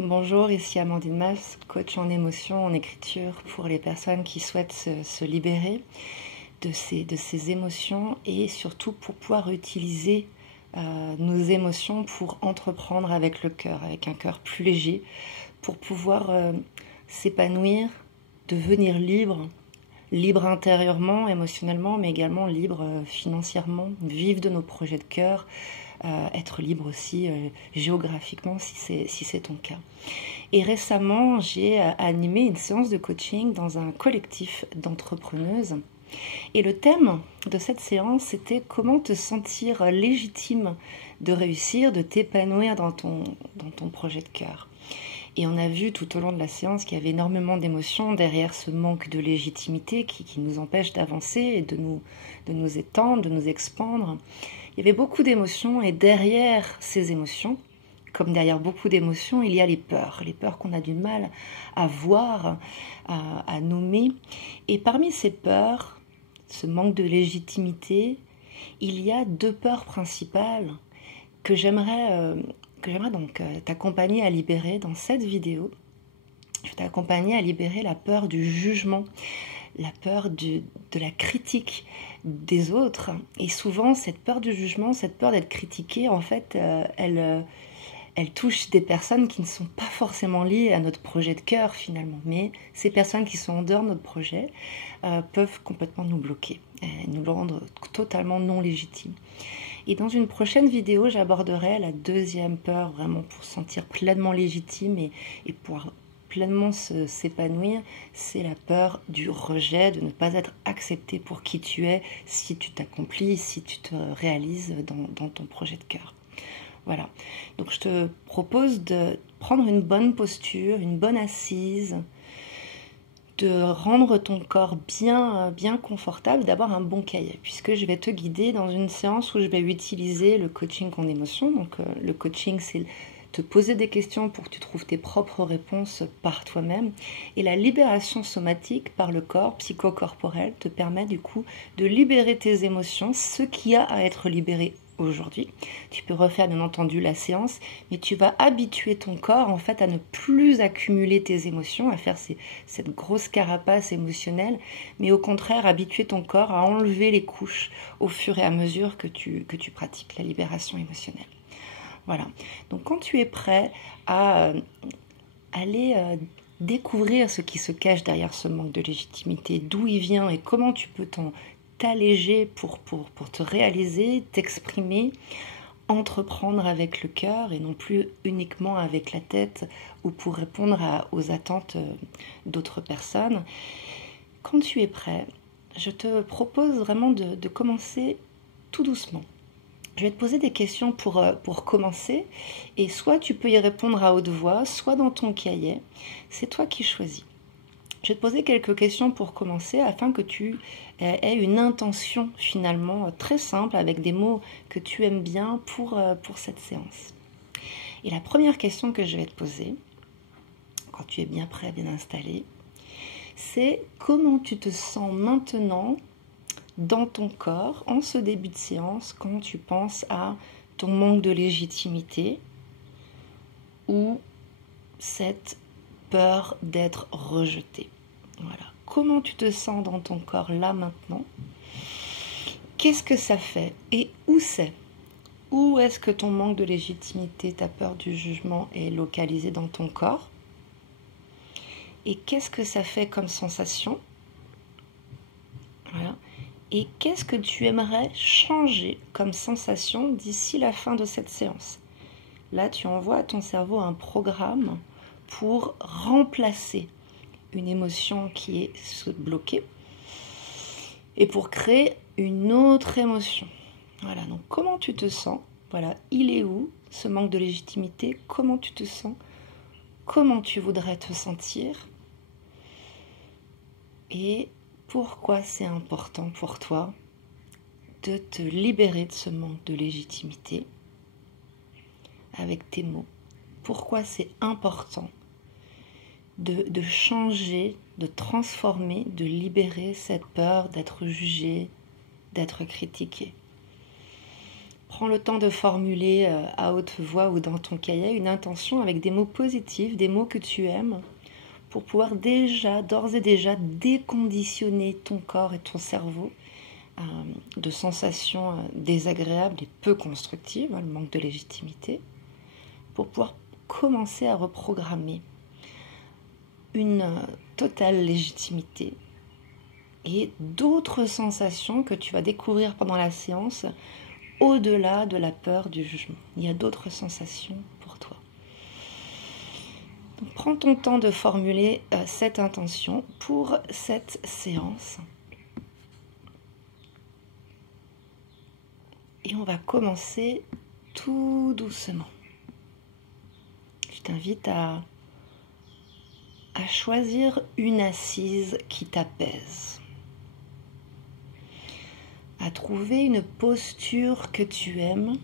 Bonjour, ici Amandine Mas, coach en émotion, en écriture pour les personnes qui souhaitent se libérer de ces émotions et surtout pour pouvoir utiliser nos émotions pour entreprendre avec le cœur, avec un cœur plus léger, pour pouvoir s'épanouir, devenir libre, libre intérieurement, émotionnellement, mais également libre financièrement, vivre de nos projets de cœur, être libre aussi géographiquement si c'est ton cas. Et récemment, j'ai animé une séance de coaching dans un collectif d'entrepreneuses. Et le thème de cette séance, c'était comment te sentir légitime de réussir, de t'épanouir dans ton projet de cœur. Et on a vu tout au long de la séance qu'il y avait énormément d'émotions derrière ce manque de légitimité qui nous empêche d'avancer et de nous étendre, de nous expandre. Il y avait beaucoup d'émotions et derrière ces émotions, comme derrière beaucoup d'émotions, il y a les peurs qu'on a du mal à voir, à nommer. Et parmi ces peurs, ce manque de légitimité, il y a deux peurs principales que j'aimerais donc t'accompagner à libérer dans cette vidéo. Je vais t'accompagner à libérer la peur du jugement, la peur de la critique des autres. Et souvent, cette peur du jugement, cette peur d'être critiquée, en fait, elle touche des personnes qui ne sont pas forcément liées à notre projet de cœur finalement. Mais ces personnes qui sont en dehors de notre projet peuvent complètement nous bloquer, nous rendre totalement non légitimes. Et dans une prochaine vidéo, j'aborderai la deuxième peur, vraiment pour se sentir pleinement légitime et pouvoir pleinement s'épanouir, c'est la peur du rejet, de ne pas être accepté pour qui tu es, si tu t'accomplis, si tu te réalises dans ton projet de cœur. Voilà, donc je te propose de prendre une bonne posture, une bonne assise, de rendre ton corps bien confortable, d'avoir un bon cahier, puisque je vais te guider dans une séance où je vais utiliser le coaching en émotion. Donc le coaching, c'est te poser des questions pour que tu trouves tes propres réponses par toi-même. Et la libération somatique par le corps, psychocorporel, te permet du coup de libérer tes émotions, ce qui a à être libéré aujourd'hui. Tu peux refaire bien entendu la séance, mais tu vas habituer ton corps en fait à ne plus accumuler tes émotions, à faire cette grosse carapace émotionnelle, mais au contraire habituer ton corps à enlever les couches au fur et à mesure que tu pratiques la libération émotionnelle. Voilà, donc quand tu es prêt à aller découvrir ce qui se cache derrière ce manque de légitimité, d'où il vient et comment tu peux t'alléger pour te réaliser, t'exprimer, entreprendre avec le cœur et non plus uniquement avec la tête ou pour répondre aux attentes d'autres personnes. Quand tu es prêt, je te propose vraiment de commencer tout doucement. Je vais te poser des questions pour commencer et soit tu peux y répondre à haute voix, soit dans ton cahier. C'est toi qui choisis. Je vais te poser quelques questions pour commencer afin que tu aies une intention finalement très simple avec des mots que tu aimes bien pour cette séance. Et la première question que je vais te poser, quand tu es bien prêt, bien installé, c'est comment tu te sens maintenant dans ton corps en ce début de séance quand tu penses à ton manque de légitimité ou cette peur d'être rejeté. Voilà. Comment tu te sens dans ton corps là maintenant? Qu'est-ce que ça fait? Et où c'est? Où est-ce que ton manque de légitimité, ta peur du jugement est localisé dans ton corps? Et qu'est-ce que ça fait comme sensation? Voilà. Et qu'est-ce que tu aimerais changer comme sensation d'ici la fin de cette séance? Là, tu envoies à ton cerveau un programme pour remplacer une émotion qui est bloquée et pour créer une autre émotion. Voilà, donc comment tu te sens? Voilà, il est où ce manque de légitimité? Comment tu te sens? Comment tu voudrais te sentir? Et pourquoi c'est important pour toi de te libérer de ce manque de légitimité avec tes mots? Pourquoi c'est important de changer, de transformer, de libérer cette peur d'être jugé, d'être critiqué? Prends le temps de formuler à haute voix ou dans ton cahier une intention avec des mots positifs, des mots que tu aimes, pour pouvoir d'ores et déjà, déconditionner ton corps et ton cerveau de sensations désagréables et peu constructives, le manque de légitimité, pour pouvoir commencer à reprogrammer une totale légitimité et d'autres sensations que tu vas découvrir pendant la séance au-delà de la peur du jugement. Il y a d'autres sensations pour toi. Donc, prends ton temps de formuler cette intention pour cette séance. Et on va commencer tout doucement. Je t'invite à choisir une assise qui t'apaise, à trouver une posture que tu aimes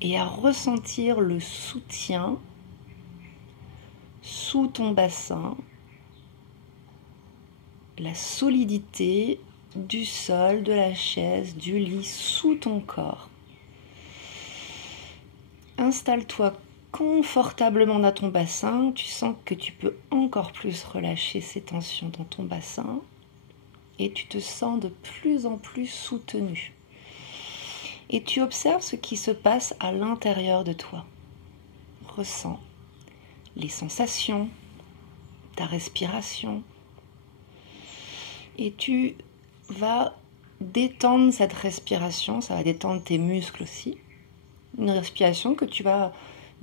et à ressentir le soutien sous ton bassin, la solidité du sol, de la chaise, du lit sous ton corps. Installe-toi confortablement dans ton bassin. Tu sens que tu peux encore plus relâcher ces tensions dans ton bassin et tu te sens de plus en plus soutenu. Et tu observes ce qui se passe à l'intérieur de toi. Ressens les sensations, ta respiration. Et tu vas détendre cette respiration, ça va détendre tes muscles aussi. Une respiration que tu vas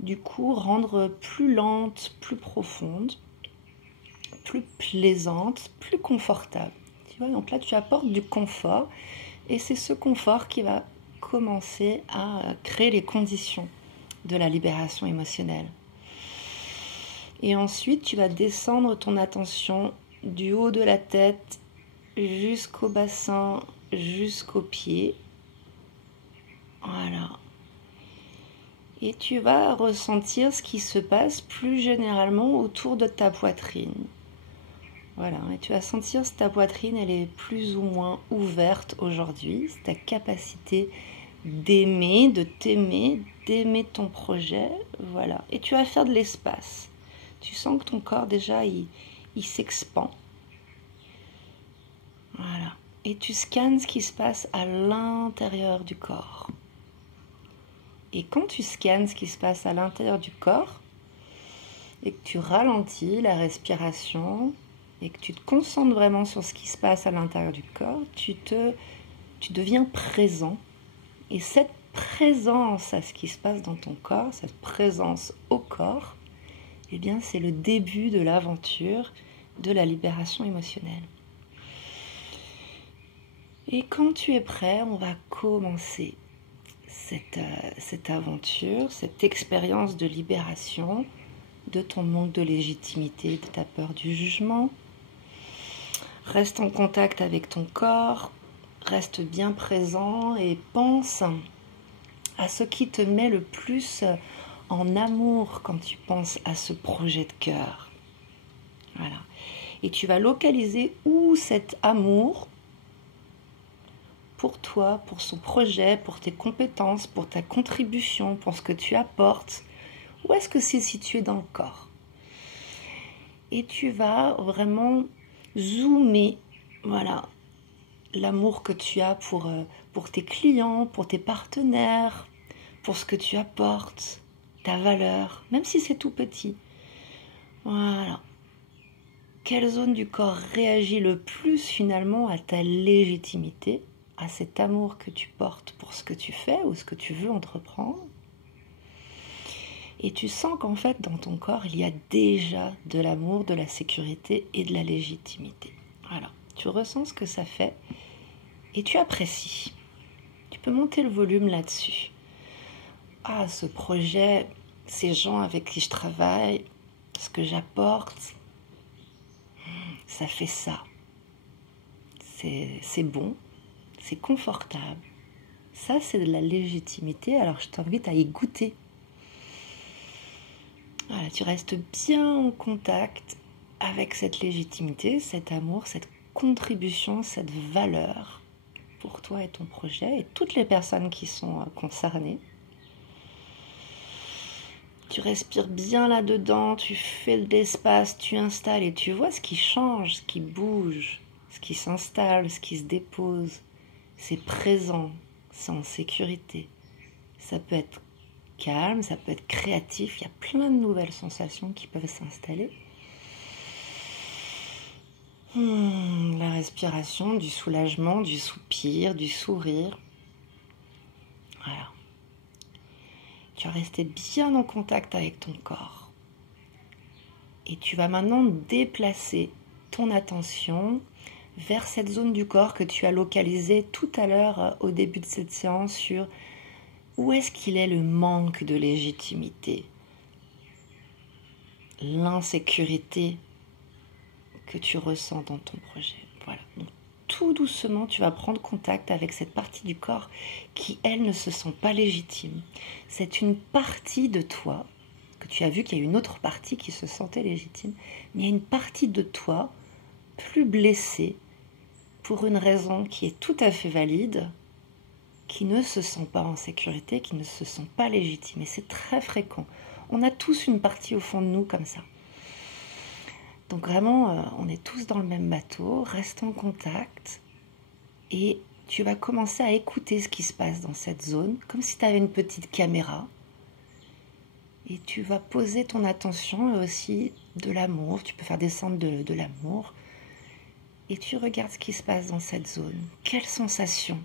du coup rendre plus lente, plus profonde, plus plaisante, plus confortable. Tu vois, donc là tu apportes du confort et c'est ce confort qui va commencer à créer les conditions de la libération émotionnelle. Et ensuite tu vas descendre ton attention du haut de la tête jusqu'au bassin, jusqu'aux pieds. Voilà. Et tu vas ressentir ce qui se passe plus généralement autour de ta poitrine. Voilà, et tu vas sentir si ta poitrine elle est plus ou moins ouverte aujourd'hui, c'est ta capacité d'aimer, de t'aimer, d'aimer ton projet, voilà. Et tu vas faire de l'espace. Tu sens que ton corps déjà il s'expand. Voilà. Et tu scannes ce qui se passe à l'intérieur du corps. Et quand tu scannes ce qui se passe à l'intérieur du corps et que tu ralentis la respiration et que tu te concentres vraiment sur ce qui se passe à l'intérieur du corps, tu deviens présent. Et cette présence à ce qui se passe dans ton corps, cette présence au corps, eh bien c'est le début de l'aventure de la libération émotionnelle. Et quand tu es prêt, on va commencer cette aventure, cette expérience de libération de ton manque de légitimité, de ta peur du jugement. Reste en contact avec ton corps, reste bien présent et pense à ce qui te met le plus en amour quand tu penses à ce projet de cœur. Voilà. Et tu vas localiser où cet amour pour toi, pour son projet, pour tes compétences, pour ta contribution, pour ce que tu apportes. Où est-ce que c'est situé dans le corps? Et tu vas vraiment zoomer, voilà, l'amour que tu as pour tes clients, pour tes partenaires, pour ce que tu apportes, ta valeur, même si c'est tout petit. Voilà. Quelle zone du corps réagit le plus finalement à ta légitimité, à cet amour que tu portes pour ce que tu fais ou ce que tu veux entreprendre? Et tu sens qu'en fait, dans ton corps, il y a déjà de l'amour, de la sécurité et de la légitimité. Voilà, tu ressens ce que ça fait et tu apprécies. Tu peux monter le volume là-dessus. Ah, ce projet, ces gens avec qui je travaille, ce que j'apporte, ça fait ça. C'est bon, c'est confortable. Ça, c'est de la légitimité, alors je t'invite à y goûter. Voilà, tu restes bien en contact avec cette légitimité, cet amour, cette contribution, cette valeur pour toi et ton projet et toutes les personnes qui sont concernées. Tu respires bien là-dedans, tu fais de l'espace, tu installes et tu vois ce qui change, ce qui bouge, ce qui s'installe, ce qui se dépose. C'est présent, c'est en sécurité. Ça peut être calme, ça peut être créatif, il y a plein de nouvelles sensations qui peuvent s'installer. La respiration, du soulagement, du soupir, du sourire. Voilà. Tu vas rester bien en contact avec ton corps. Et tu vas maintenant déplacer ton attention vers cette zone du corps que tu as localisée tout à l'heure au début de cette séance sur où est-ce qu'il est le manque de légitimité, l'insécurité que tu ressens dans ton projet. Voilà. Donc, tout doucement, tu vas prendre contact avec cette partie du corps qui, elle, ne se sent pas légitime. C'est une partie de toi, que tu as vu qu'il y a une autre partie qui se sentait légitime, mais il y a une partie de toi plus blessée pour une raison qui est tout à fait valide, qui ne se sent pas en sécurité, qui ne se sent pas légitime. Et c'est très fréquent. On a tous une partie au fond de nous comme ça. Donc vraiment, on est tous dans le même bateau, reste en contact et tu vas commencer à écouter ce qui se passe dans cette zone, comme si tu avais une petite caméra. Et tu vas poser ton attention et aussi de l'amour, tu peux faire descendre de l'amour. Et tu regardes ce qui se passe dans cette zone. Quelle sensation?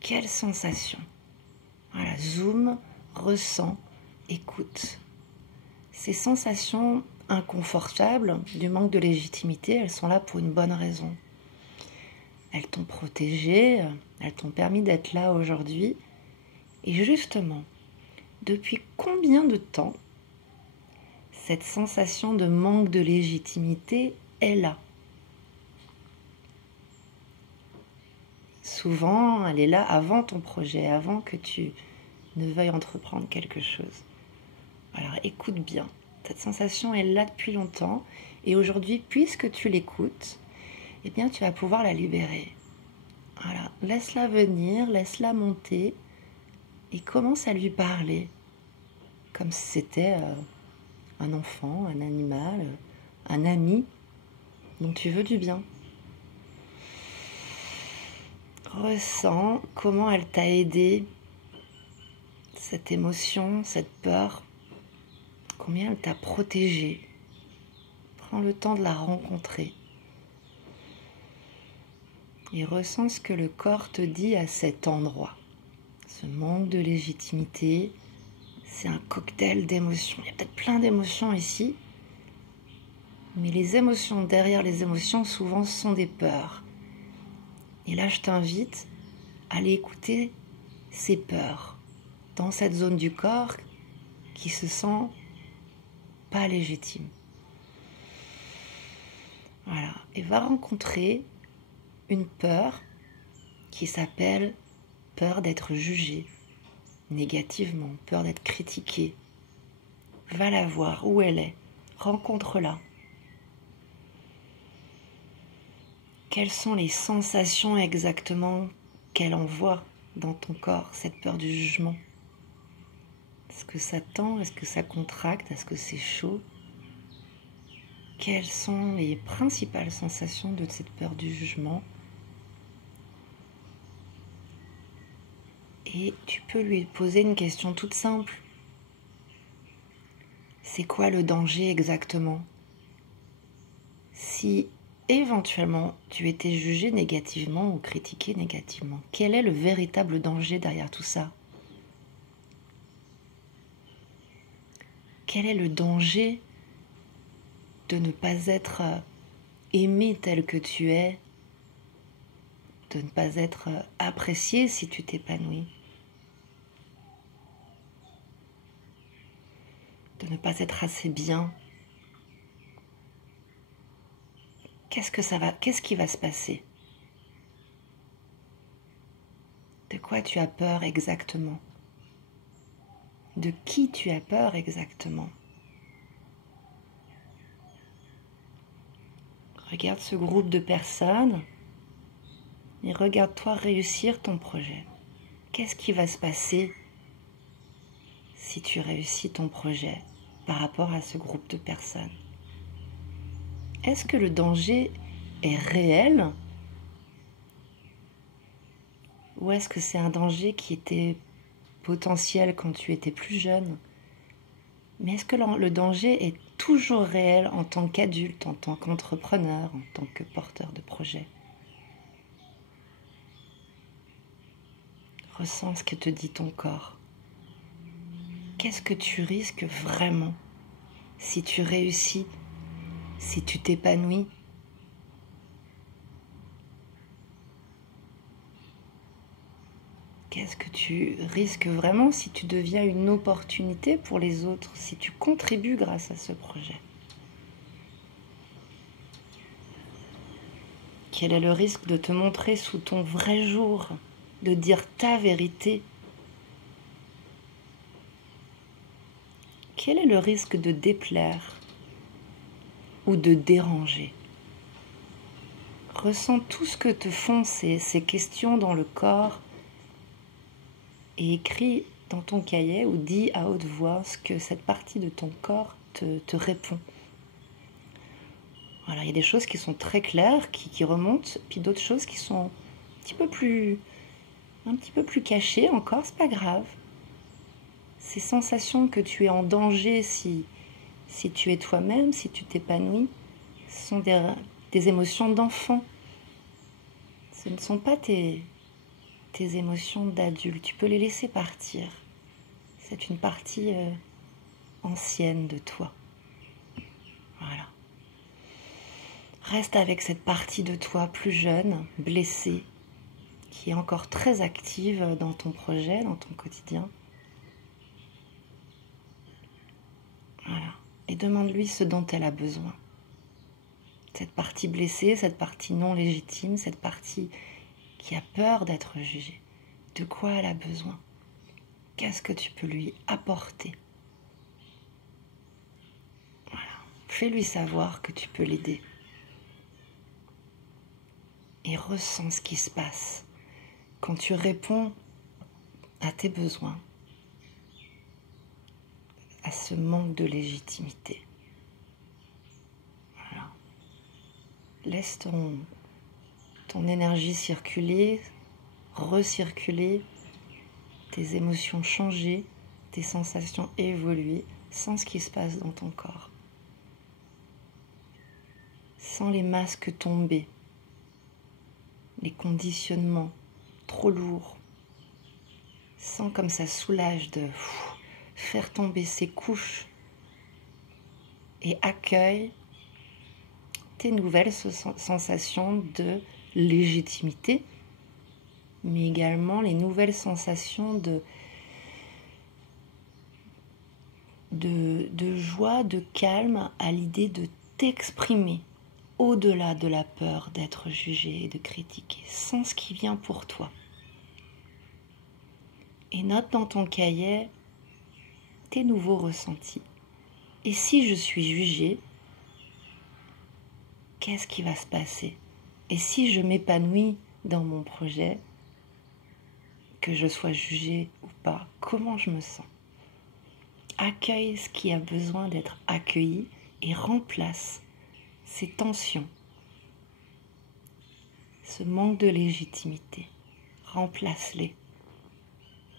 Quelle sensation? Voilà, zoom, ressens, écoute. Ces sensations inconfortables du manque de légitimité, elles sont là pour une bonne raison. Elles t'ont protégé, elles t'ont permis d'être là aujourd'hui. Et justement, depuis combien de temps cette sensation de manque de légitimité est là? Souvent, elle est là avant ton projet, avant que tu ne veuilles entreprendre quelque chose. Alors écoute bien. Cette sensation est là depuis longtemps et aujourd'hui, puisque tu l'écoutes, eh bien, tu vas pouvoir la libérer. Voilà, laisse-la venir, laisse-la monter et commence à lui parler comme si c'était un enfant, un animal, un ami dont tu veux du bien. Ressens comment elle t'a aidé, cette émotion, cette peur. Combien elle t'a protégé. Prends le temps de la rencontrer. Et ressens ce que le corps te dit à cet endroit. Ce manque de légitimité, c'est un cocktail d'émotions. Il y a peut-être plein d'émotions ici, mais les émotions derrière les émotions, souvent, sont des peurs. Et là, je t'invite à aller écouter ces peurs dans cette zone du corps qui se sent pas légitime. Voilà. Et va rencontrer une peur qui s'appelle peur d'être jugé négativement, peur d'être critiqué. Va la voir où elle est. Rencontre-la. Quelles sont les sensations exactement qu'elle envoie dans ton corps, cette peur du jugement? Est-ce que ça tend? Est-ce que ça contracte? Est-ce que c'est chaud? Quelles sont les principales sensations de cette peur du jugement? Et tu peux lui poser une question toute simple. C'est quoi le danger exactement? Si éventuellement tu étais jugé négativement ou critiqué négativement, quel est le véritable danger derrière tout ça? Quel est le danger de ne pas être aimé tel que tu es, de ne pas être apprécié si tu t'épanouis, de ne pas être assez bien? Qu'est-ce qui va se passer? De quoi tu as peur exactement? De qui tu as peur exactement? Regarde ce groupe de personnes et regarde-toi réussir ton projet. Qu'est-ce qui va se passer si tu réussis ton projet par rapport à ce groupe de personnes? Est-ce que le danger est réel ou est-ce que c'est un danger qui était potentiel quand tu étais plus jeune? Mais est-ce que le danger est toujours réel en tant qu'adulte, en tant qu'entrepreneur, en tant que porteur de projet? Ressens ce que te dit ton corps. Qu'est-ce que tu risques vraiment si tu réussis, si tu t'épanouis? Qu'est-ce que tu risques vraiment si tu deviens une opportunité pour les autres, si tu contribues grâce à ce projet? Quel est le risque de te montrer sous ton vrai jour, de dire ta vérité? Quel est le risque de déplaire ou de déranger? Ressens tout ce que te font ces questions dans le corps et écris dans ton cahier ou dis à haute voix ce que cette partie de ton corps te répond. Voilà, il y a des choses qui sont très claires, qui remontent, puis d'autres choses qui sont un petit peu plus cachées encore, c'est pas grave. Ces sensations que tu es en danger si tu es toi-même, si tu t'épanouis, ce sont des émotions d'enfant. Ce ne sont pas tes émotions d'adulte. Tu peux les laisser partir. C'est une partie ancienne de toi. Voilà. Reste avec cette partie de toi plus jeune, blessée, qui est encore très active dans ton projet, dans ton quotidien. Voilà. Et demande-lui ce dont elle a besoin. Cette partie blessée, cette partie non légitime, cette partie qui a peur d'être jugée. De quoi elle a besoin? Qu'est-ce que tu peux lui apporter? Voilà. Fais-lui savoir que tu peux l'aider. Et ressens ce qui se passe quand tu réponds à tes besoins, à ce manque de légitimité. Voilà. Laisse ton énergie circuler, recirculer, tes émotions changer, tes sensations évoluer, sans ce qui se passe dans ton corps. Sans les masques tomber, les conditionnements trop lourds, sans comme ça soulage de faire tomber ces couches et accueille tes nouvelles sensations de légitimité, mais également les nouvelles sensations de joie, de calme à l'idée de t'exprimer au-delà de la peur d'être jugé et de critiqué, sans ce qui vient pour toi. Et note dans ton cahier tes nouveaux ressentis. Et si je suis jugée, qu'est-ce qui va se passer? Et si je m'épanouis dans mon projet, que je sois jugée ou pas, comment je me sens? Accueille ce qui a besoin d'être accueilli et remplace ces tensions, ce manque de légitimité. Remplace-les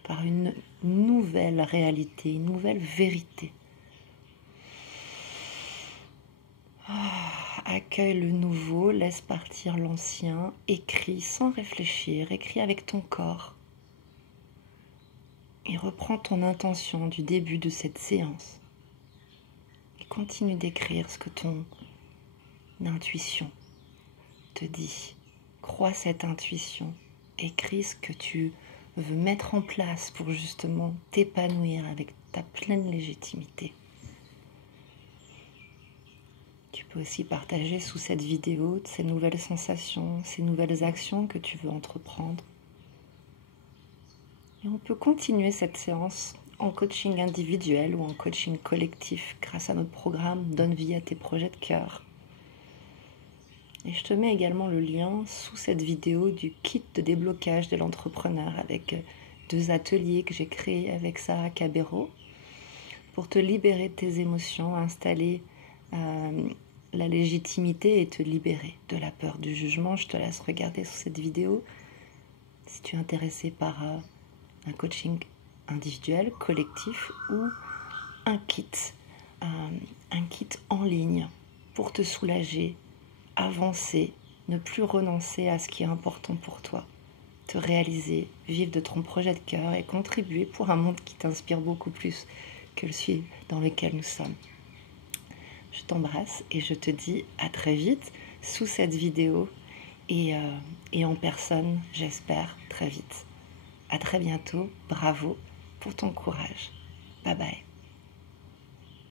par une nouvelle réalité, une nouvelle vérité. Accueille le nouveau, laisse partir l'ancien, écris sans réfléchir, écris avec ton corps. Et reprends ton intention du début de cette séance. Et continue d'écrire ce que ton intuition te dit. Crois cette intuition. Écris ce que tu veux mettre en place pour justement t'épanouir avec ta pleine légitimité. Tu peux aussi partager sous cette vidéo ces nouvelles sensations, ces nouvelles actions que tu veux entreprendre. Et on peut continuer cette séance en coaching individuel ou en coaching collectif grâce à notre programme Donne vie à tes projets de cœur. Et je te mets également le lien sous cette vidéo du kit de déblocage de l'entrepreneur avec 2 ateliers que j'ai créés avec Sarah Cabero pour te libérer de tes émotions, installer la légitimité et te libérer de la peur du jugement. Je te laisse regarder sous cette vidéo. Si tu es intéressé par un coaching individuel, collectif ou un kit en ligne pour te soulager, avancer, ne plus renoncer à ce qui est important pour toi, te réaliser, vivre de ton projet de cœur et contribuer pour un monde qui t'inspire beaucoup plus que celui dans lequel nous sommes. Je t'embrasse et je te dis à très vite sous cette vidéo et en personne, j'espère, très vite. À très bientôt, bravo pour ton courage. Bye bye.